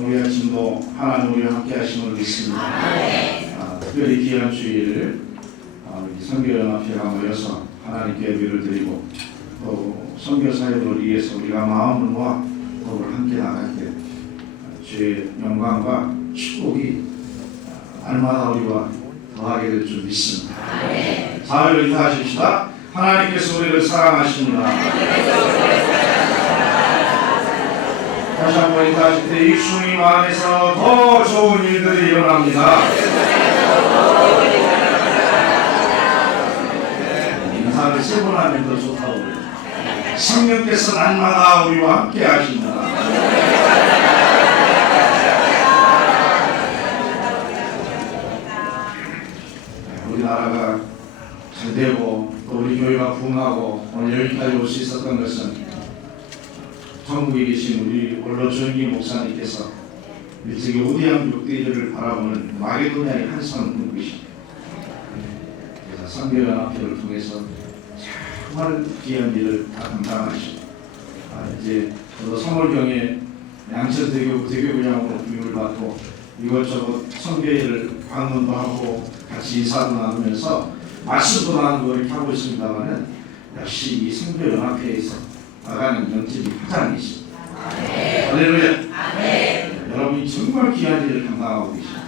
우리 아침도 하나님 우리와 함께 하심을 믿습니다. 특별히 귀한 주일을 선교연합회가 모여서 하나님께 예배를 드리고 또 선교 사역을 위해서 우리가 마음을 모아 더불어 함께 나갈 때 주의 영광과 축복이 날마다 우리와 더하게 될 줄 믿습니다. 사회를 인사하십시다. 하나님께서 우리를 사랑하십니다. 다시 한번 인사하실 때 이 주님 안에서 더 좋은 일들이 일어납니다. 인사를 세 번 하면 더 좋다고 그래요. 성령께서 날마다 우리와 함께 하십니다. 우리나라가 잘 되고 또 우리 교회가 부흥하고 오늘 여기까지 올 수 있었던 것은 전국에 계신 우리 원로 조영기 목사님께서 일찍이 우대한 육대들을 바라보는 마게도냐의 한선 눈빛입니다. 그래서 선교연합회를 통해서 정말 귀한 일을 다 감당하시고 이제 저도 서울경에 양천대교구 대교구장으로 부임을 받고 이것저것 선교회를 방문도 하고 같이 인사도 나누면서 말씀도 나누고 이렇게 하고 있습니다만은 역시 이 선교연합회에서 나가는 영집이 가장 있습니다. 할렐루야. 여러분이 정말 귀한 일을 감당하고 계십니다.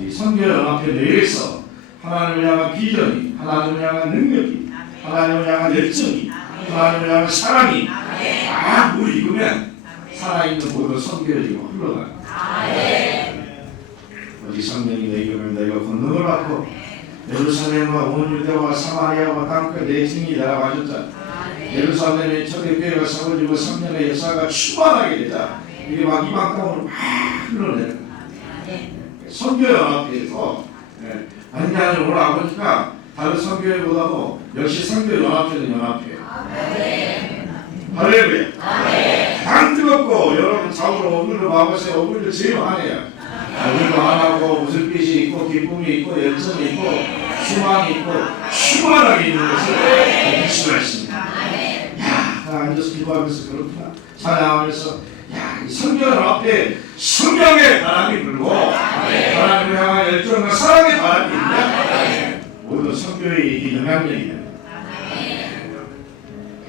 이 선교연합회 내에서 하나님을 향한 비전이, 하나님을 향한 능력이, 하나님을 향한 열정이, 하나님을 향한 사랑이 다 무르익으면 살아있는 모든 선교지가 흘러가요. 오직 성령이 내게 오면 내가 권능을 받고 예루살렘과 온 유대와 사마리아와 땅끝 내 증인이라고 하셨잖아요. 예루살렘의 초대교회가 세워지고 3년의 역사가 충만하게 되자 이게 막 이방 땅으로 막 흘러내는 거예요. 선교연합회에서 아니 오늘 아버지가 다른 선교회보다도 역시 선교연합회는 연합회예요. 할렐루야. 가장 뜨겁고 여러분 좌우로 어글로 봐보세요. 어글도 제일 화내요. 어글도 하나고 무슨 빛이 있고 기쁨이 있고 열정이 있고 희망이 있고 충만하게 있는 것을 볼 수가 있습니다. 앉아서 기도하면서 그렇구나 찬양하면서 이 선교연합회 성령의 바람이 불고 하나님을 향한 열정과 사랑의 바람이 있냐 모든 선교의 영향력이 됩니다.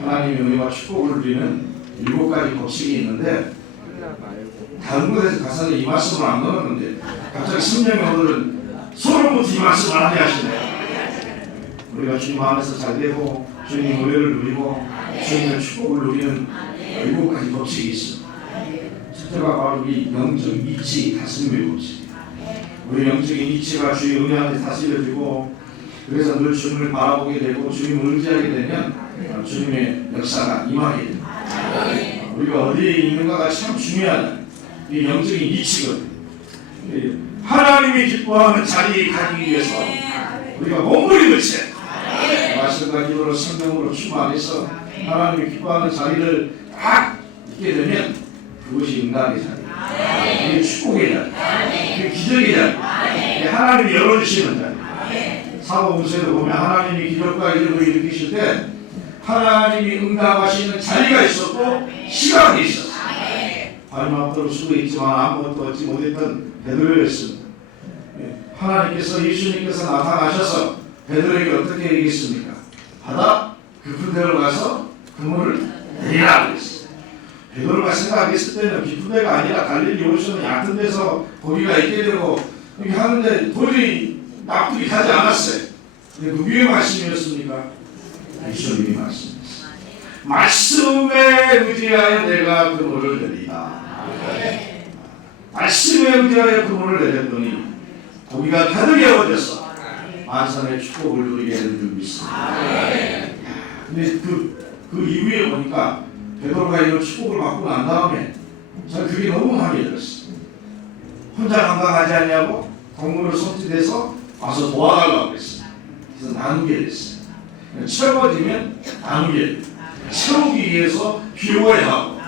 하나님의 은혜와 축복을 누리는 7가지 법칙이 있는데 다른 곳에서 가서는 이 말씀을 안 넣었는데 갑자기 성령의 오늘은 소름부터 이 말씀을 하게 하시네요. 우리가 주님 안에서 잘 되고 주님의 은혜를 누리고 주님의 축복을 누리는 7가지 법칙이 있습니다. 첫째가 바로 이 영적 이치 다스림의 법칙. 우리 영적인 이치가 주의 은혜 안에 다스려지고 그래서 늘 주님을 바라보게 되고 주님을 의지하게 되면 주님의 역사가 임하게 됩니다. 우리가 어디에 있는가가 참 중요하다. 이 영적인 이치거든요. 하나님이 기뻐하는 자리에 가기 위해서 우리가 몸부림을 쳐야 말씀과 기도로 성령으로 충만해서 하나님이 기뻐하는 자리를 딱 있게 되면 그것이 응답의 자리, 그게 축복의 자리, 그게 기적의 자리, 그게 하나님이 열어주시는 자리. 사도행전에도 보면 하나님이 기적과 이적을 일으키실 때 하나님이 응답하시는 자리가 있었고 시간이 있었어요. 발음 앞으로 수도 있지만 아무것도 얻지 못했던 베드로였습니다. 하나님께서 예수님께서 나타나셔서 베드로에게 어떻게 얘기했습니까? 바다 깊은 데로 가서 그물을 내리라 그랬어요. 베드로가 생각했을 때는 깊은 데가 아니라 갈릴리 오션의 얕은 데서 고기가 있게 되고 이렇게 하는데 도저히 납득이 가지 않았어요. 근데 누구의 말씀이었습니까? 예수님의 말씀이었어요. 말씀에 의지하여 내가 그물을 내리라. 말씀에 의지하여 그물을 내렸더니 고기가 가득 에워져서 만선의 축복을 누리게 되는 줄 믿습니다. 근데 그 이후에 보니까 베드로가 이런 축복을 받고 난 다음에 저는 그게 너무 마음에 들었어요. 혼자 감당하지 않냐고 동물을 손짓해서 와서 도와달라고 그랬어요. 그래서 나누게 됐어요. 채워지면 나누게 돼요. 채우기 위해서 비워야 하고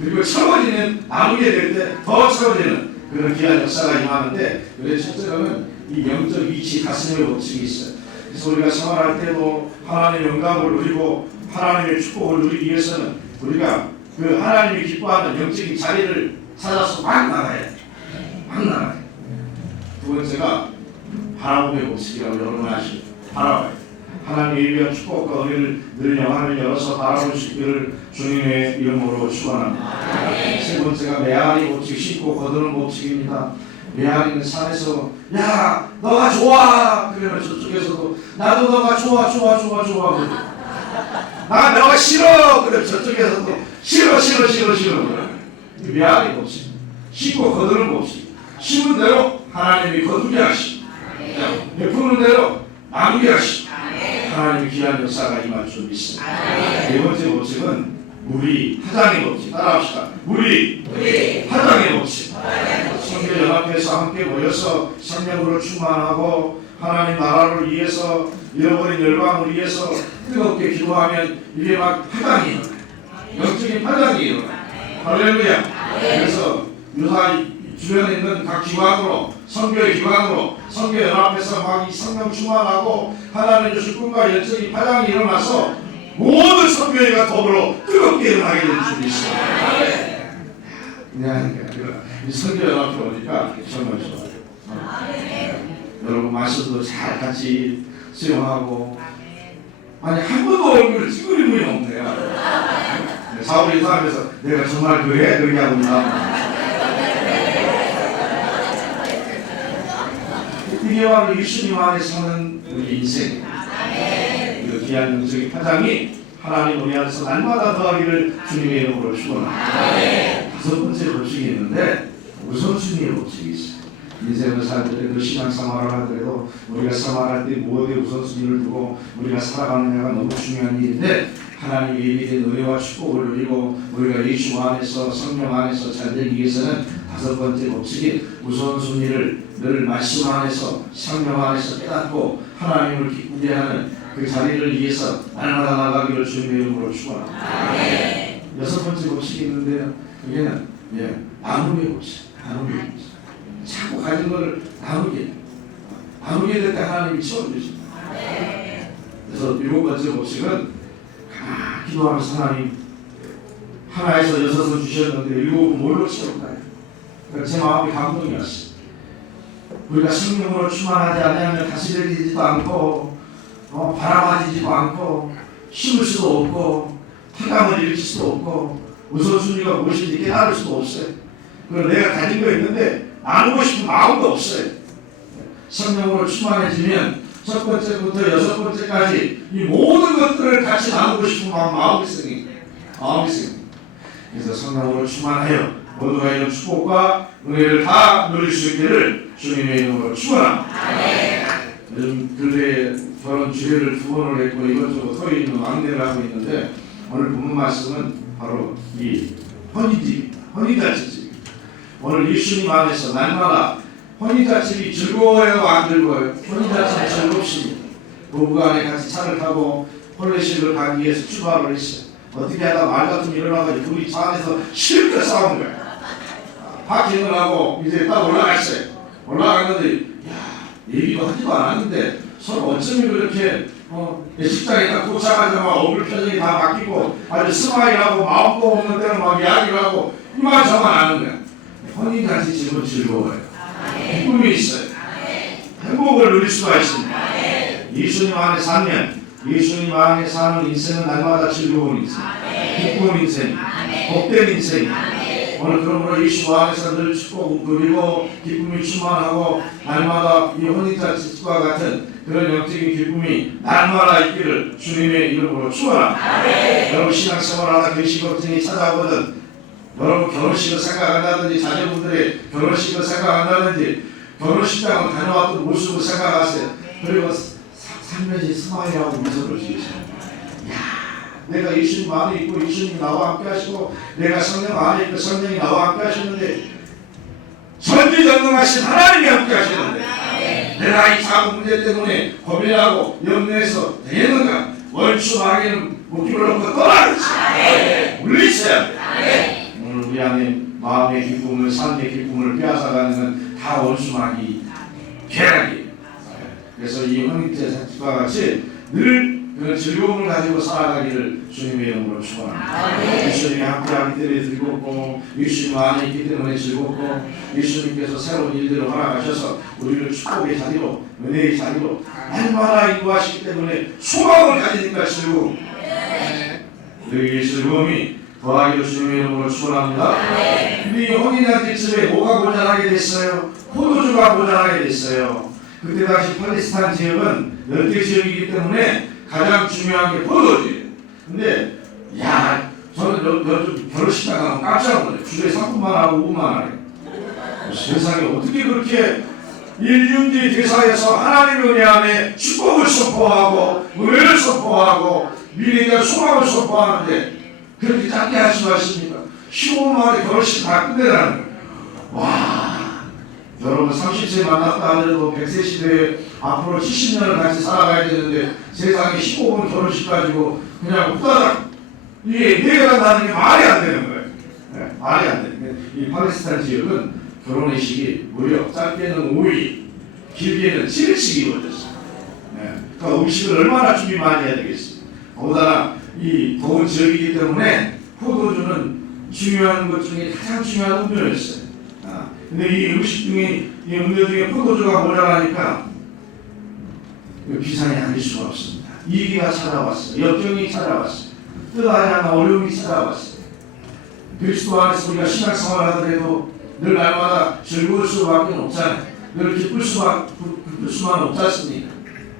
그리고 채워지면 나누게 될 때 더 채워지는 그런 귀한 역사가 임하는데 그래서 첫째로는 이 영적 이치 가슴의 법칙이 있어요. 그래서 우리가 생활할 때도 하나님의 응답을 누리고 하나님의 축복을 누리기 위해서는 우리가 그 하나님이 기뻐하는 영적인 자리를 찾아서 막 나가야 돼. 막 나가야 돼. 두 번째가 바라봄의 모습이라고 여러분 아시죠? 바라봐야 돼. 하나님의 위대한 축복과 은혜를 늘 영안을 열어서 바라볼 수 있기를 주님의 이름으로 축원합니다. 세 번째가 메아리 법칙, 씻고 거두는 법칙입니다. 메아리는 산에서 야 너가 좋아 그러면 저쪽에서도 나도 너가 좋아 그래. 너가 싫어 그래 저쪽에서도 싫어 그래. 메아리 법칙, 씻고 거두는 법칙. 심은 대로 하나님이 거두게 하시고 베푸는 대로 나누게 하시고 하나님의 귀한 역사가 임할 줄 믿습니다. 네 번째 법칙은 무리 화장의 법칙. 따라합시다. 무리 화장의 법칙. 성교 연합회에서 함께 모여서 성령으로 충만하고 하나님 나라를 위해서 잃어버린 열방을 위해서 뜨겁게 기도하면 이게 막 화장이 일어나요. 영적인 화장이 일어나요. 할렐루야. 그래서 유사히 주변에 있는 각 기관으로 성교의 기관으로 성교 연합에서 막 이 성령 충만하고 하나님 주신 꿈과 열정이 파장이 일어나서 모든 성교회가 더불어 뜨겁게 일어나게 될 줄 있습니다. 이 성교 연합에 오니까 정말 좋아요. 여러분 말씀도 잘 같이 수용하고 아니 한 번도 얼굴을 찌그린 분이 없네요. 사업을 인사하면서 내가 정말 그래? 그렇게 하고 있나? 이게 바로 예수님 안에 사는 우리 인생. 그 귀한 영적인 파장이 하나님 우리 안에서 날마다 더하기를 주님의 이름으로 축원합니다. 다섯 번째 법칙이 있는데 우선순위의 법칙이 있어요. 인생을 살 때도 신앙생활을 하더라도 우리가 생활할 때 무엇에 우선순위를 두고 우리가 살아가느냐가 너무 중요한 일인데 하나님의 예비된 은혜와 축복을 누리고 우리가 예수 안에서 성령 안에서 잘 되기 위해서는 다섯 번째 법칙이 우선순위를 늘 말씀 안에서 성령 안에서 깨닫고 하나님을 기쁘게 하는 그 자리를 위해서 날마다 나가기를 주님의 이름으로 축원합니다. 여섯 번째 법칙이 있는데요. 그게는 나눔의 법칙. 나눔의 법칙. 자꾸 가진 것을 나누게 될 때 하나님이 채워주십니다. 그래서 일곱 번째 법칙은 기도하면서 하나님 하나에서 여섯을 주셨는데 일곱은 뭘로 채울까요? 제 마음이 감동이었어요. 우리가 성령으로 충만하지 않으면 다스려지지도 않고 바라봐지지도 않고 심을 수도 없고 화감을 일으킬 수도 없고 우선순위가 무엇인지 깨달을 수도 없어요. 그리고 내가 가진 거 있는데 나누고 싶은 마음도 없어요. 성령으로 충만해지면 첫 번째부터 여섯 번째까지 이 모든 것들을 같이 나누고 싶은 마음이 생깁니다. 그래서 성령으로 충만하여 모두가 이런 축복과 은혜를 다 누릴 수 있기를 주님의 이름으로 축원합니다. 요즘 근래에 결혼 주례를 2번을 했고 이것저것 서 있는 왕래를 하고 있는데 오늘 본문 말씀은 바로 이 혼인잔치집입니다. 오늘 예수님 안에서 날마다 혼인잔치집이 즐거워요, 안 즐거워요? 혼인잔치는 즐겁습니다. 부부간에 같이 차를 타고 홀레식을 가기 위해서 출발을 했어요. 어떻게 하다 말 같은 일 일어나가지고 둘이 차 안에서 실컷 싸우는 거예요. 파킹을 하고 이제 딱 올라갔어요. 올라갔는데 얘기도 하지도 않았는데 서로 어쩌면 그렇게 식장에 딱 도착하자마자 얼굴 표정이 다 바뀌고 아주 스마일하고 마음도 없는 때는 막 이야기를 하고 이만저만 하는 거예요. 혼인잔치 집은 즐거워요. 기쁨이 있어요. 행복을 누릴 수가 있습니다. 예수님 안에 살면 예수님 안에 사는 인생은 날마다 즐거운 인생, 기쁜 인생, 복된 인생. 오늘 그러므로 예수 안에서 늘 축복 누리고 기쁨이 충만하고 날마다 이 혼인잔치집과 같은 그런 영적인 기쁨이 날마다 있기를 주님의 이름으로 축원합니다. 여러분 신앙생활하다 결식 걱정이 찾아오거든 여러분 결혼식을 생각한다든지 자녀분들의 결혼식을 생각한다든지 결혼식장을 다녀왔던 모습을 생각하세요. 그리고 살면서 스마일하고 미소를 지으세요. 내가 예수님 안에 있고 예수님이 나와 함께 하시고 내가 성령 안에 있고 성령이 나와 함께 하시는데 전지전능하신 하나님이 함께 하시는데 내가 이 작은 문제 때문에 고민하고 염려해서 되겠는가? 월추마귀는 목줄을 놓고 떠나겠지. 물리쳐야 돼. 오늘 우리 안에 마음의 기쁨을 삶의 기쁨을 빼앗아가는 건 다 원수마귀 계략이에요. 그래서 이 혼인제사집과 같이 늘 그런 즐거움을 가지고 살아가기를 주님의 이름으로 축원합니다. 예수님이 함께하기 때문에 즐겁고 예수님 안에 있기 때문에 즐겁고 예수님께서 새로운 일들을 허락하셔서 우리를 축복의 자리로 은혜의 자리로 날마다 인도하시기 때문에 소망을 가지니까 즐거움. 너희의 즐거움이 더하기를 주님의 이름으로 축원합니다. 우리 혼인잔치집에 뭐가 모자라게 됐어요? 포도주가 모자라게 됐어요. 그때 당시 팔레스타인 지역은 열대 지역이기 때문에 가장 중요한 게 포도주예요. 근데 저는 좀 결혼식 나가면 깜짝 놀라요. 주에 3분만 하고 5분만 하래요. 세상에 어떻게 그렇게 인륜의 대사에서 하나님의 은혜 안에 축복을 선포하고 은혜를 선포하고 미래에 대한 소망을 선포하는데 그렇게 짧게 하십니까? 15분 만에 결혼식 다 끝내라는 거예요. 와, 여러분 30세 만났다 하더라도 100세 시대에 앞으로 70년을 같이 살아가야 되는데 세상에 15분 결혼식 가지고 그냥 후다닥 이게 이해가 나는 게 말이 안 되는 거예요. 네, 말이 안 되는 거예요. 이 팔레스타인 지역은 결혼의 시기 무려 짧게는 5일, 길게는 7일씩 이루어졌어요. 네, 그러니까 음식을 얼마나 준비 많이 해야 되겠어요. 더군다나 이 더운 지역이기 때문에 포도주는 중요한 것 중에 가장 중요한 음료였어요. 근데 이 음식 중에 이 음료 중에 포도주가 모자라니까 비상이 아닐 수가 없습니다. 위기가 찾아왔어요. 역경이 찾아왔어요. 뜻하지 어려움이 찾아왔어요. 그리스도 안에서 우리가 신앙생활을 하더라도 늘 날마다 즐거울 수밖에 없잖아요. 늘 기쁠 수만 없지 않습니까?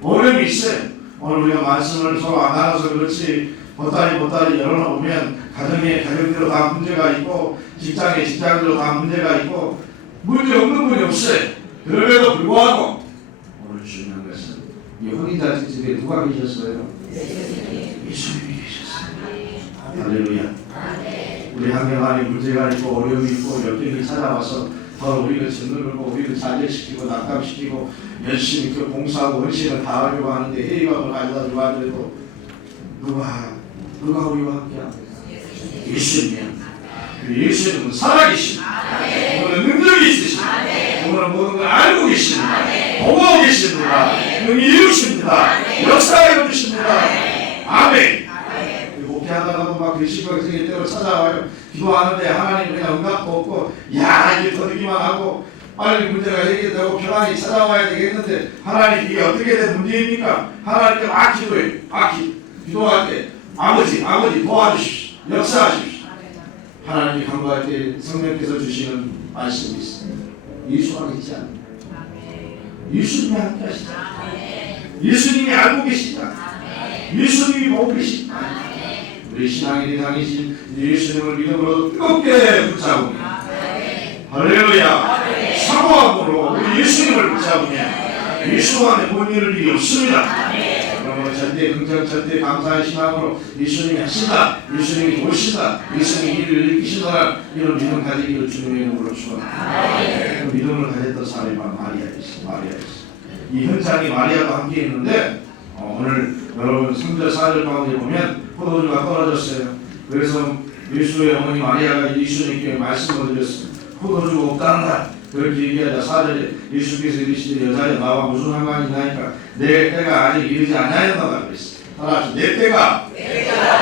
어려움이 있어요. 오늘 우리가 말씀을 서로 안 나눠서 그렇지 보따리 열어놓으면 가정대로 다 문제가 있고 직장대로 다 문제가 있고 문제 없는 분이 없어요. 그럼에도 불구하고 오늘 중요한 것은 이 혼인잔치집에 누가 계셨어요? 예수님이 계셨어요. 할렐루야. 우리 한명 안에 문제가 있고 어려움이 있고 역경이 찾아와서 더 우리를 짓누르고 우리를 자제시키고 낙담시키고 열심히 그 봉사하고 헌신을 다하려고 하는데 회의감을 가져다주고 하더라도 누가 우리와 함께합니까? 예수님이야. 예수님은 살아계십니다. 그분은 능력이 있으십니다. 그분은 모든 걸 알고 계십니다. 보고 계십니다. 그분이 이루십니다. 역사에 이루십니다. 아멘. 목회하다가도 막 글씨가 때로 찾아와요. 기도하는데 하나님 그냥 응답도 없고 이게 더 듣기만 하고 빨리 문제가 해결되고 평안이 찾아와야 되겠는데 하나님 이게 어떻게 된 문제입니까? 하나님께 막 기도해요. 기도할 때 아버지 도와주십시오. 역사하십시오. 하나님이 간구할 때 성령께서 주시는 말씀이 있습니다. 예수가 있지 않습니다. 예수님이 함께 하시다. 예수님이 알고 계시다. 예수님이 보고 계시다. 우리 신앙의 대상이신 예수님을 믿음으로 뜨겁게 붙잡으며 할렐루야 사모함으로 우리 예수님을 붙잡으며 예수 안에 본 일이 없습니다. 그러므로 절대 긍정 절대 감사의 신앙으로 예수님이 하신다, 예수님이 도우신다, 예수님이 일을 일으키신다 이런 믿음 가지기를 주님의 이름으로 축원합니다. 그 믿음을 가졌던 사람이 바로 마리아였어요. 이 현장에 마리아가 함께 있는데 오늘 여러분 3절 4절 가운데 보면 포도주가 떨어졌어요. 그래서 예수의 어머니 마리아가 예수님께 말씀을 드렸습니다. 포도주가 없단다. 그렇게 얘기하자 4절에 예수께서 이르시되 여자여 나와 무슨 상관이 있나이까 내 때가 아직 이르지 아니하였나이다 그랬어요. 따라서 내 때가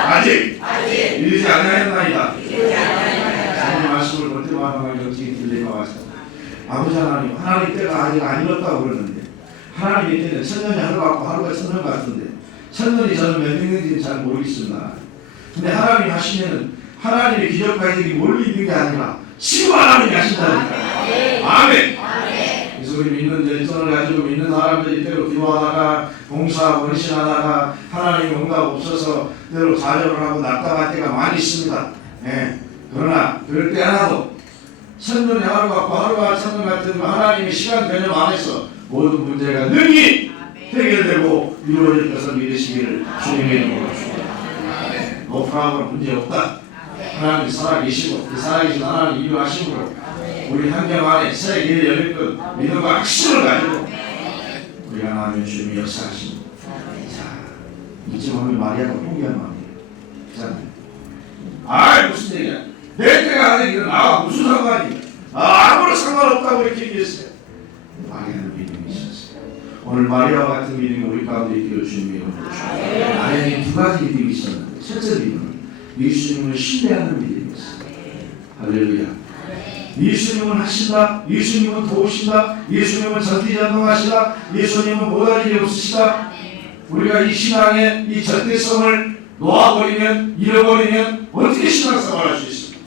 아직 이르지 아니하였나이다. 하나님 말씀을 볼 때마다 영적인 딜레마가 왔어요. 아버지 하나님 때가 아직 안 이뤘다고 그러는데 하나님의 때는 천년이 하루 같고 하루가 천년 같은데 천년이 저는 몇 년인지는 잘 모르겠습니다. 근데 하나님이 하시면은 하나님의 기적과들이 멀리 있는 게 아니라 지금 하나님이 하신다니까. 아멘. 그래서 우리 믿는 열정을 가지고 믿는 사람들이 때로 기도하다가 봉사하고 헌신하다가 하나님의 응답 없어서 때로 좌절을 하고 낙담할 때가 많이 있습니다. 그러나 그럴 때 하나도 천년이 하루 같고 하루가 천년 같은 하나님의 시간 개념 안에서 모든 문제가 능히 해결되고 이루어질 것을 믿으시기를 주님의 이름으로 축원합니다. 노프라고는 문제 없다. 하나님 살아계시고 그 살아계신 하나님 일하심으로 우리 환경 안에 새 길이 열릴 것 믿음과 확신을 가지고 우리가 하나님의 주님이 역사하십니다. 자, 이쯤 하면 마리아가 포기한 마음이에요. 그렇잖아요. 무슨 얘기야? 내 때가 아직 나와 무슨 상관이야? 아무런 상관없다고 이렇게 얘기했어요. 마리아는 믿음이 있었어요. 오늘 마리아와 같은 믿음이 우리 가운데 있기를 주님의 이름으로 축원합니다. 마리아에게 두 가지 믿음이 있었는데 첫째 믿음은 예수님을 신뢰하는 믿음이었어요. 할렐루야. 예수님은 하신다. 예수님은 도우신다. 예수님은 전지전능하시다. 예수님은 못할 일이 없으시다. 우리가 이 신앙의 이 절대성을 놓아버리면, 잃어버리면 어떻게 신앙생활을 할 수 있습니까?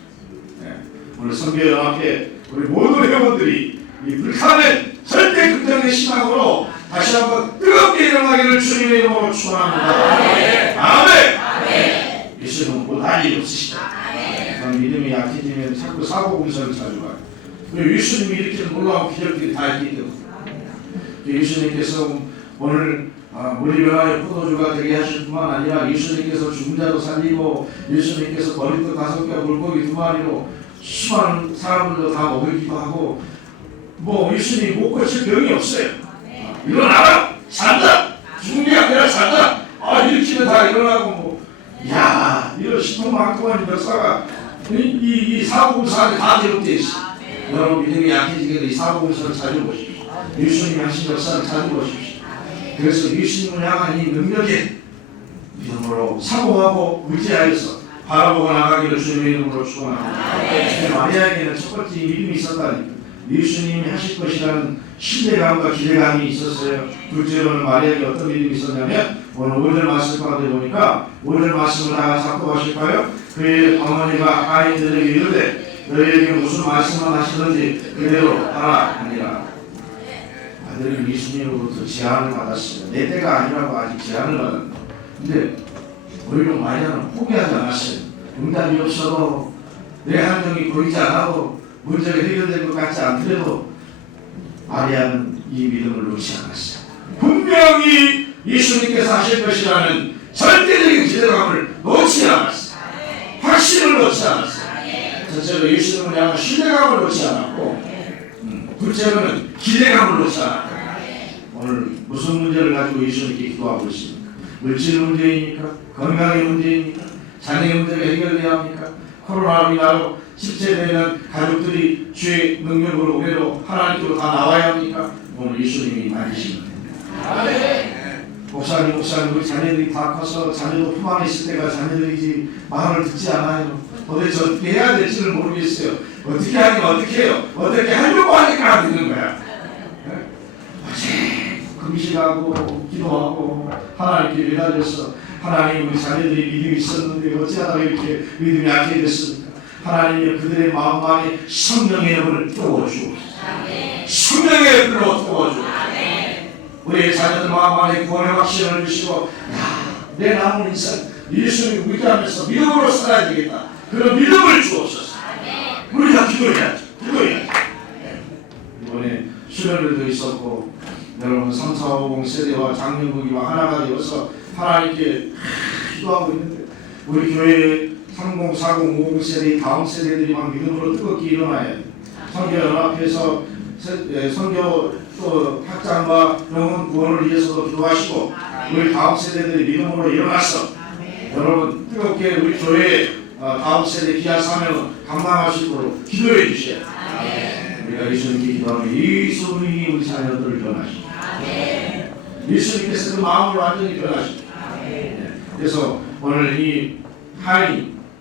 네. 오늘 선교연합회 우리 모든 회원들이 이 불타는 절대 긍정의 신앙으로 다시 한번 뜨겁게 일어나기를 주님의 이름으로 축원합니다. 아멘. 예수님은 못할 일이 없으시다. 믿음이 약해지면 자꾸 사고 공사를 자주 가요. 예수님이 이렇게 놀라운 기적들이 다 있기 때문에 예수님께서 오늘 우리 변화의 포도주가 되게 하실 뿐만 아니라 예수님께서 죽은 자도 살리고 예수님께서 버린 것 5개 물고기 2마리로 수많은 사람들도 다 먹이기도 하고 뭐 예수님이 못 고칠 병이 없어요. 일어나라! 산다! 죽은 게 아니라 산다! 일으키면 다 일어나고 뭐 이야 이런 신통망통한 역사가 이 사고공사한테 다 기록되어 있어. 여러분 믿음이 약해지게 이 사고공사를 자주 보십시오. 예수님이 하신 역사를 자주 보십시오. 그래서 예수님을 향한 이 능력에 믿음으로 사고하고 의지하여서 바라보고 나가기를 주님의 이름으로 축원합니다. 마리아에게는 첫 번째 믿음이 있었다니까. 예수님이 하실 것이라는 신뢰감과 기대감이 있었어요. 둘째로는 마리아에게 어떤 믿음이 있었냐면 오늘 5절 말씀 가운데 보니까 5절 말씀을 다 잡고 가실까요? 그의 어머니가 아이들에게 이르되 너희에게 무슨 말씀을 하시든지 그대로 하라 하니라. 아들이 예수님으로부터 제안을 받았어요. 내 때가 아니라고 아직 제안을 받았는데 근데 오히려 마리아는 포기하지 않았어요. 응답이 없어도 내 한정이 보이지 않아도 문제가 해결된 것 같지 않더라도 마리아는 이 믿음을 놓지 않았어요. 분명히 예수님께서 하실 것이라는 절대적인 기대감을 놓지 않았어요. 확신을 놓지 않았어요. 첫째로 예수님을 향한 신뢰감을 놓지 않았고 둘째로는 기대감을 놓지 않았고 오늘 무슨 문제를 가지고 예수님께 기도하고 있습니까? 물질 문제입니까? 건강의 문제입니까? 자녀의 문제가 해결돼야 합니까? 코로나로 인하여 실제되는 가족들이 주의 능력으로 우리로 하나님께로 다 나와야 합니까? 오늘 예수님이 만지시면 됩니다. 목사님 우리 자녀들이 다 커서 자녀도 품 안에 있을 때가 자녀들이지 말을 듣지 않아요. 도대체 어떻게 해야 될지를 모르겠어요. 어떻게 하긴 어떻게 해요? 어떻게 하려고 하니까 안 되는 거야. 오직 금식하고 기도하고 하나님께 매달려서 하나님 우리 자녀들이 믿음이 있었는데 어찌하다가 이렇게 믿음이 약해졌습니까? 하나님이 그들의 마음 안에 성령의 영을 띄워주옵소서. 성령의 불로 띄워주옵소서. 우리의 자녀들 마음 안에 구원의 확신을 주시고 내 남은 인생 예수님을 의지하면서 믿음으로 살아야 되겠다. 그런 믿음을 주옵소서. 우리가 기도해야죠. 이번에 수련회도 있었고 여러분 3, 4, 50 세대와 장년국이와 하나가 되어서 하나님께 기도하고 있는데 우리 교회에 30, 40, 50 세대의 다음 세대들이 막 믿음으로 뜨겁게 일어나야 돼. 선교연합회에서 선교 또 확장과 영혼 구원을 위해서도 기도하시고 우리 다음 세대들이 믿음으로 일어나서 여러분 뜨겁게 우리 교회 다음 세대 귀한 사명을 감당하시도록 기도해 주셔야 돼. 우리가 예수님께 기도하면 예수님이 우리 자녀들을 변하시고 예수님께서 그 마음을 완전히 변하시고 그래서 오늘 이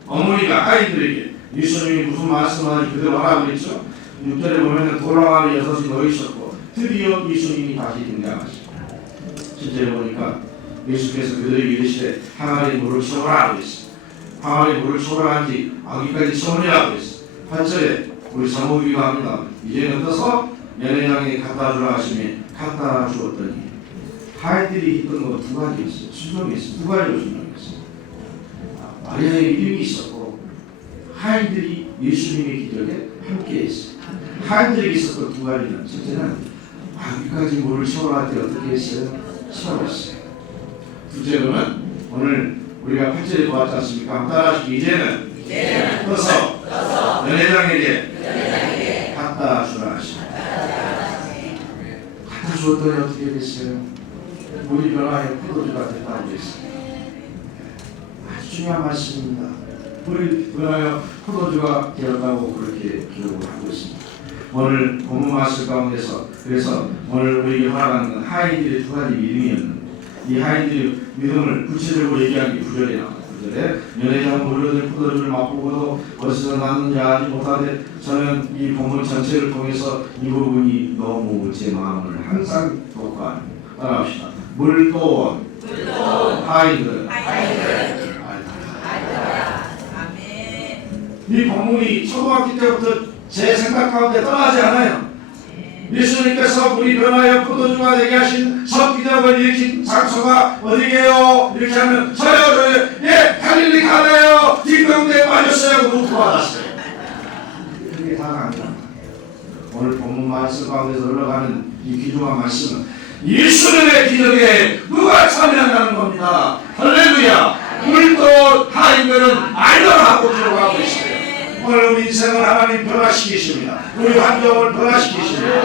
어머니가 아이들에게 예수님이 무슨 말씀을 하는지 그대로 하라고 했죠. 6절에 보면 돌아가는 6이 놓여 있었고 드디어 예수님이 다시 등장하시고 7절에 보니까 예수께서 그들에게 이르시되 항아리 물을 채우라고 했어요. 항아리 물을 채우라는지 아기까지 채우니라고 했어요. 8절에 우리 사모기가 합니다. 이제는 떠서 며느리에게 갖다 주라 하시며 갖다 주었더니 아이들이 있던 거 2가지였어요. 순종했어요. 2가지로 순종했어요. 마리아의 믿음이 있었고 하인들이 예수님의 기적에 함께했어요. 하인들에게 있었던 2가지는 첫째는 아기까지 물을 채워라 할 때 어떻게 했어요? 채웠어요. 둘째로는 오늘 우리가 8절에 보았지 않습니까? 한번 따라하시기 이제는 떠서 연회장에게 갖다 주라 하시고 갖다 주었더니 어떻게 됐어요? 물이 변화해 포도주가 됐다고 했어요. 아주 중요한 말씀입니다. 물이 변화해 포도주가 되었다고 그렇게 기록을 하고 있습니다. 오늘 본문 말씀 가운데서 그래서 오늘 우리에게 허락하는 건 하인들의 두 가지 믿음이었는데 이 하인들의 믿음을 구체적으로 얘기하기 구절에 나옵니다. 구절에 연회장 무료들 포도주를 맛보고도 어디서 났는지 알지 못하되 저는 이 본문 전체를 통해서 이 부분이 너무 제 마음을 항상 독과합니다. 따라합시다. 물도원 하인들 이 본문이 초등학교 때부터 제 생각 가운데 떠나지 않아요. 예수님께서 물이 변하여 포도주가 되게 하신 첫 기적을 일으킨 장소가 어디게요? 이렇게 하면 저요 예 갈릴리 가나요? 딩동대에 맞았어요 하고 놓고 받았어요. 그게 다가 아니라 오늘 본문 말씀 가운데서 흘러가는 이 귀중한 말씀은 예수님의 기적에 누가 참여한다는 겁니다. 할렐루야. 물도 하인들은 알려하고 들어가고 있어요. 오늘 우리 인생을 하나님 변화시키십니다. 우리 환경을 변화시키십니다.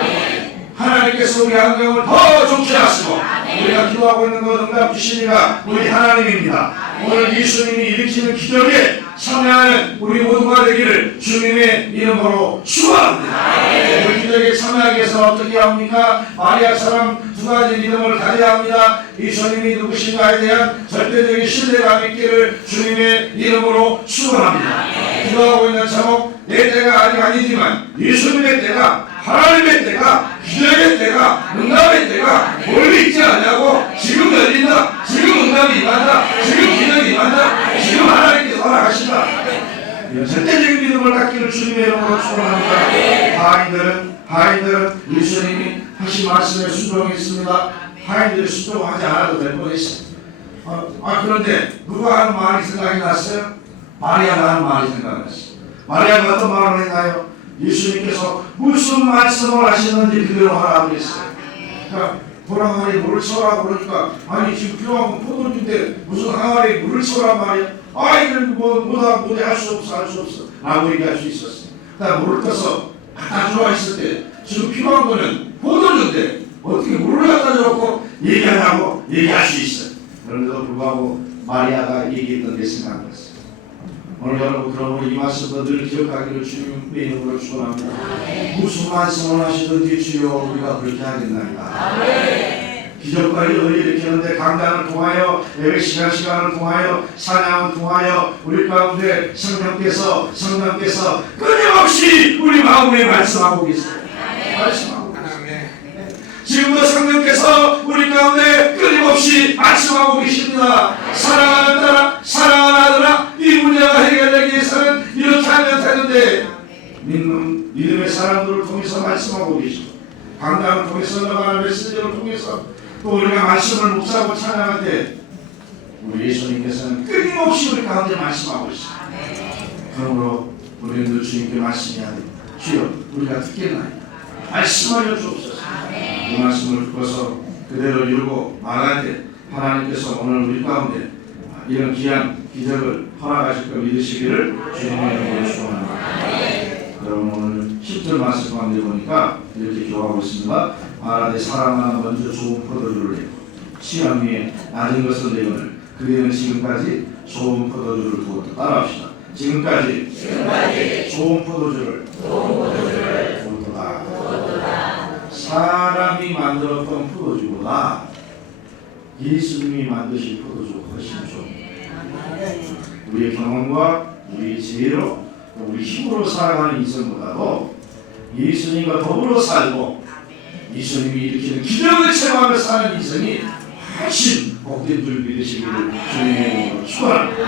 하나님께서 우리 환경을 더 좋게 하시고 우리가 기도하고 있는 것 응답 주시니까 우리 하나님입니다. 오늘 예수님이 일으키는 기적에 참여하는 우리 모두가 되기를 주님의 이름으로 축원합니다. 그 기적에 참여하기 위해서 어떻게 합니까? 마리아처럼 두 가지 믿음을 가져야 합니다. 이 주님이 누구신가에 대한 절대적인 신뢰가 있기를 주님의 이름으로 축원합니다. 기도하고 있는 제목 내 때가 아직 아니지만 예수님의 때가 하나님의 때가 기적의 때가 응답의 때가 멀리 있지 않냐고 지금 열린다. 지금 응답이 임한다. 지금 기적이 임한다. 지금 하나님께서 허락하신다. 이런 절대적인 믿음을 갖기를 주님의 이름으로 축원합니다. 하인들은 예수님이 하신 말씀에 순종했습니다. 하인들이 순종하지 않아도 될 뻔했어요. 그런데 누가 하는 말이 생각이 났어요? 마리아가 하는 말이 생각났어요. 마리아가 어떤 말을 했나요? 예수님께서 무슨 말씀을 하시는지 그대로 하라고 했어요. 그러니까 보라마리 물을 채우라고 그러니까 아니 지금 필요한 건 포도주인데 무슨 항아리에 물을 채우란 말이야? 이건 뭐다 할 수 없어 라고 얘기할 수 있었어요. 그러니까 물을 떠서 갖다 주라 했을 때 지금 필요한 거는 포도주인데 어떻게 물을 갖다 줘놓고 얘기하냐고 얘기할 수 있어요. 그런데도 불구하고 마리아가 얘기했던 게 생각났어요. 오늘 여러분 그러므로 이 말씀도 늘 기억하기를 주님의 이름으로 축원합니다. 무슨 말씀을 하시든지 주여 우리가 그렇게 하겠나이다. 기적과 일을 일으키는데 강단을 통하여 예배 시간을 통하여 찬양을 통하여 우리 가운데 성령께서 끊임없이 우리 마음에 말씀하고 계세요. 말씀하고 계세요. 지금도 성령께서 우리 가운데 끊임없이 말씀하고 계십니다. 사랑하는 딸아, 사랑하는 아들아, 이 문제가 해결되기 위해서는 이렇게 하면 되는데 믿음의 사람들을 통해서 말씀하고 계시고 강단을 통해서 나가는 메시지를 통해서 또 우리가 말씀을 묵상하고 찬양할 때 우리 예수님께서는 끊임없이 우리 가운데 말씀하고 있습니다. 그러므로 우리는 주님께 말씀해야 됩니다. 주여 우리가 듣겠나이다. 말씀하여 주옵소서. 이 말씀을 듣고서 그대로 이루고 말할 때 하나님께서 오늘 우리 가운데 이런 귀한 기적을 허락하실 걸 믿으시기를 주님의 이름으로 축원합니다. 여러분 오늘 10절 말씀 가운데 보니까 이렇게 기도하고 있습니다. 말하되 사랑하나 먼저 좋은 포도주를 내고 취한 위에 낮은 것을 내거늘 그대는 지금까지 좋은 포도주를 두었다. 따라합시다. 지금까지 좋은 포도주를 두었다. 사람이 만들었던 포도주보다 예수님이 만드신 포도주가 훨씬 좋습니다. 우리의 경험과 우리의 지혜로 우리 힘으로 살아가는 인생보다도 예수님과 더불어 살고 예수님이 일으키는 기적을 체험하며 사는 인생이 훨씬 복된 줄 믿으시기를 주님의 이름으로 축원합니다.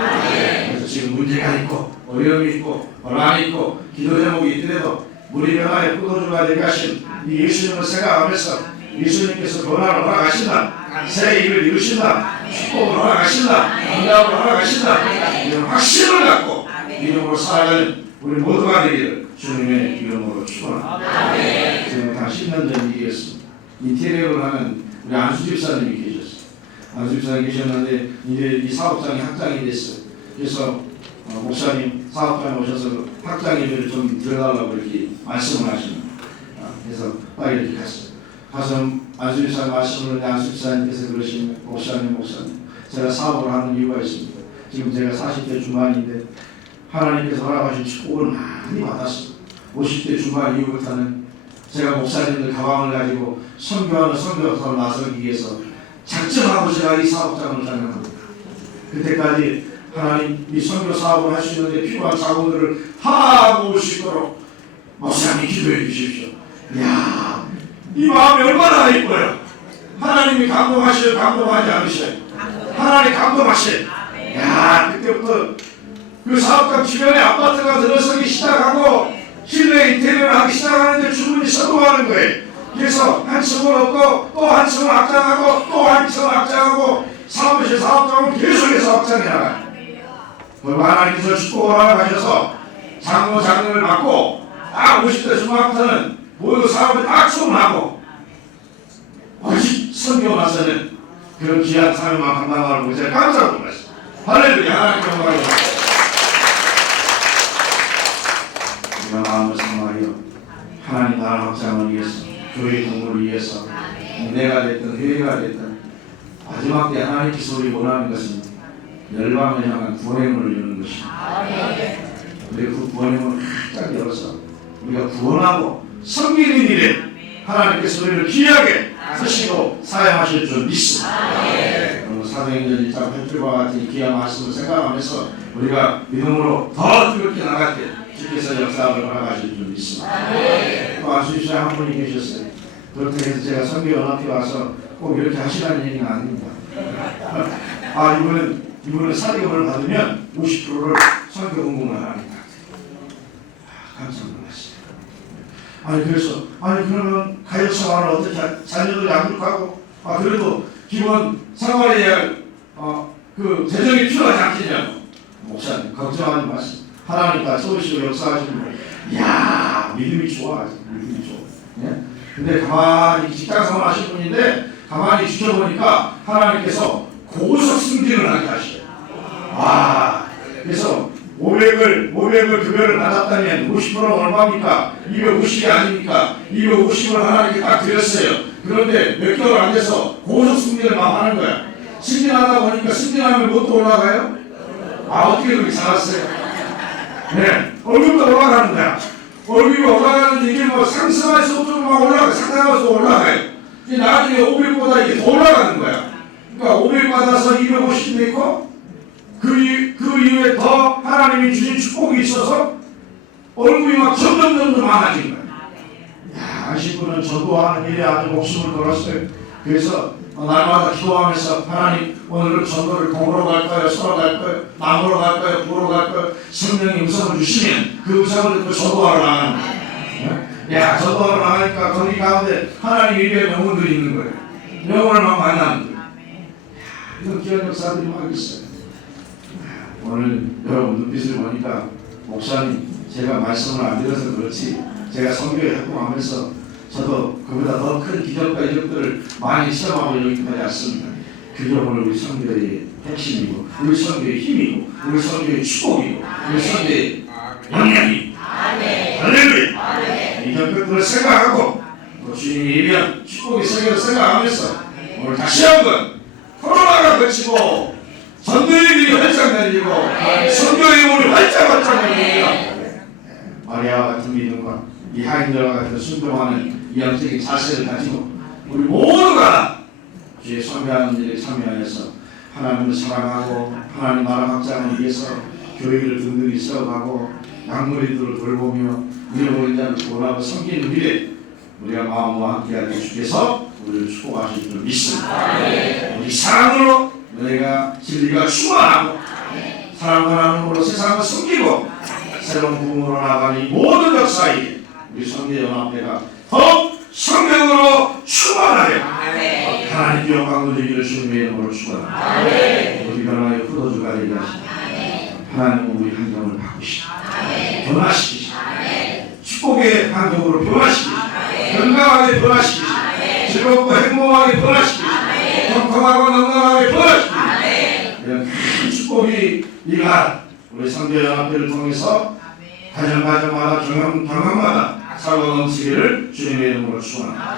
그래서 지금 문제가 있고 어려움이 있고 혼란이 있고 기도 제목이 있더라도 물이 변화의 포도주가 되게 하신 이 예수님을 생각하면서 예수님께서 변화를 허락하신다. 새 일을 이루신다. 축복을 허락하신다. 응답을 허락하신다. 이런 확신을 갖고 이름으로 살아가는 우리 모두가 되기를 주님의 이름으로 축원합니다. 제가 다 10년 전 얘기했습니다. 인테리어를 하는 우리 안수 집사님이 계셨어요. 안수 집사님이 계셨는데 이제 이 사업장이 확장이 됐어요. 그래서 목사님 사업장에 오셔서 확장 예배를 좀 들어달라고 이렇게 말씀을 하십니다. 그래서 빨리 이렇게 갔어요. 가서 안수 집사님 말씀을 안수 집사님께서 그러시면 목사님 제가 사업을 하는 이유가 있습니다. 지금 제가 40대 중반인데 하나님께서 허락하신 축복을 많이 받았습니다. 50대 중반 이후부터는 제가 목사님들 가방을 가지고 선교하는 선교사로 나서기 위해서 작정하고 제가 이 사업장을 장악합니다. 그때까지 하나님 이 선교 사업을 할 수 있는데 필요한 자원들을 하고 올 수 있도록 목사님 기도해 주십시오. 이야, 이 마음이 얼마나 이뻐요. 하나님이 감동하셔요, 감동하지 않으셔요? 하나님 감동하셔요. 야, 그때부터 그 사업장 주변에 아파트가 들어서기 시작하고 실내 인테리어를 하기 시작하는데 주문이 서도하는 거예요. 그래서 한 층을 얻고 또 한 층을 확장하고 또 한 층을 확장하고 사무실 사업장은 계속해서 확장해 나가요. 하나님께서 축복을 하셔서 장로를 맡고 딱 50대 중반부터는 모두 사업을 딱 수문하고 오직 선교 나서는 그런 귀한 사명만 감당하는 것을 깜짝 놀랐어요. 할렐루야. 하나님 영광이요. 우리가 마음을 sam하여 하나님 나라 확장을 위해서 교회 공부를 위해서 내가 됐든 회의가 됐든 마지막 때 하나님께서 우리 원하는 것은 열방을 향한 구원행을 이루는 것입니다. 우리가 그 구원행을 활짝 열어서 우리가 구원하고 섬기는 일에 하나님께서 우리를 귀하게 쓰시고 사용하실 줄 믿습니다. 사도행전 1장 8절과 같은 귀한 말씀을 생각하면서 우리가 믿음으로 더 뜨겁게 나갈 때 주께서 역사를 허락하실 줄 믿습니다. 또 아시죠? 한 분이 계셨어요. 그렇다고 해서 제가 선교연합회 와서 꼭 이렇게 하시라는 얘기는 아닙니다. 이분은 사교를 받으면 50%를 선교 공공을 합니다. 깜짝 놀랐어요. 그러면 가요성화를 어떻게 자녀들 양육하고 그래도 기본 생활에 대한 그 재정이 필요하지 않겠냐고. 목사님 걱정하지 마세요. 하나님과 쏘시고 역사하시는 거예요. 이야, 믿음이 좋아. 예? 근데 가만히 직장생활 하실 분인데 가만히 지켜보니까 하나님께서 고속 승진을 하게 하셔요. 그래서 500을 급여를 받았다면 50%는 얼마입니까? 250이 아닙니까? 250을 하나님께 딱 드렸어요. 그런데 몇 개월 안 돼서 고속 승진을 막 하는 거야. 승진하다 보니까 승진하면 뭣도 올라가요? 어떻게 그렇게 살았어요? 네, 월급도 올라가는 거야. 월급이 올라가는데 이게 뭐 상승할 수 없으면 막 올라가, 상승할 수 올라가요. 이제 나중에 500보다 이게 더 올라가는 거야. 그러니까 500 받아서 250도 있고 그 이후에 더 하나님이 주신 축복이 있어서 월급이 막 점점 많아진 거야. 아신 분은 전도하는 일에 아주 목숨을 걸었어요. 그래서 날마다 기도하면서 하나님 오늘은 전도를 동으로 갈까요? 서로 갈까요? 남으로 갈까요? 북으로 갈까요? 성령이 음성을 주시면 그 음성을 듣고 전도하러 나가는 거예요. 전도하러 나가니까 거기 가운데 하나님 일의 영혼들이 있는 거예요. 영혼을 막 만나는 거예요. 이런 귀한 역사들이 막 있어요. 오늘 여러분 눈빛을 보니까 목사님 제가 말씀을 안 드려서 그렇지 제가 선교에 활동하면서 저도 그보다 더 큰 기적과 이적들을 많이 체험하고 여기까지 왔습니다. 그게 오늘 우리 선교의 핵심이고 우리 선교의 힘이고 우리 선교의 축복이고 우리 선교의 영향이고 할렐루야. 이전 것들을 생각하고 또 주님이 예비한 축복의 세계를 생각하면서 오늘 다시 한번 코로나가 그치고 전도의 길이 활짝 열리고 선교의 문이 활짝 열립니다. 마리아와 같은 믿음과 이 하인들과 같은 순종하는 이 영적인 자세를 가지고 우리 모두가 주의 선교하는 일에 참여하여서 하나님을 사랑하고 하나님 나라 확장을 위해서 교회를 든든히 세워가고 양무리들을 돌보며 잃어버린 자를 구원하고 섬기는 일에 우리가 마음과 함께하는 주께서 우리를 축복하실 줄 믿습니다. 우리 사랑으로 너희가 진리가 충만하고 사랑과 나눔으로 세상을 섬기고 새로운 부흥으로 나아가는 이 모든 역사에 우리 선교연합회가 더 성령으로 충만하여 하나님께 영광 돌리기를 주님의 이름으로 축원합니다. 우리 변화의 후도주가 되게 하시고 하나님은 우리 환경을 바꾸시고 변화시키시고 축복의 환경으로 변화시키시고 건강하게 변화시키시고 즐겁고 행복하게 변화시키시고 건강하고 건강하게 변화시키시고 이런 큰 축복이 이가 우리 선교연합회를 통해서 가정마다 경험마다 살고 넘치기를 주님의 이름으로 축원합니다.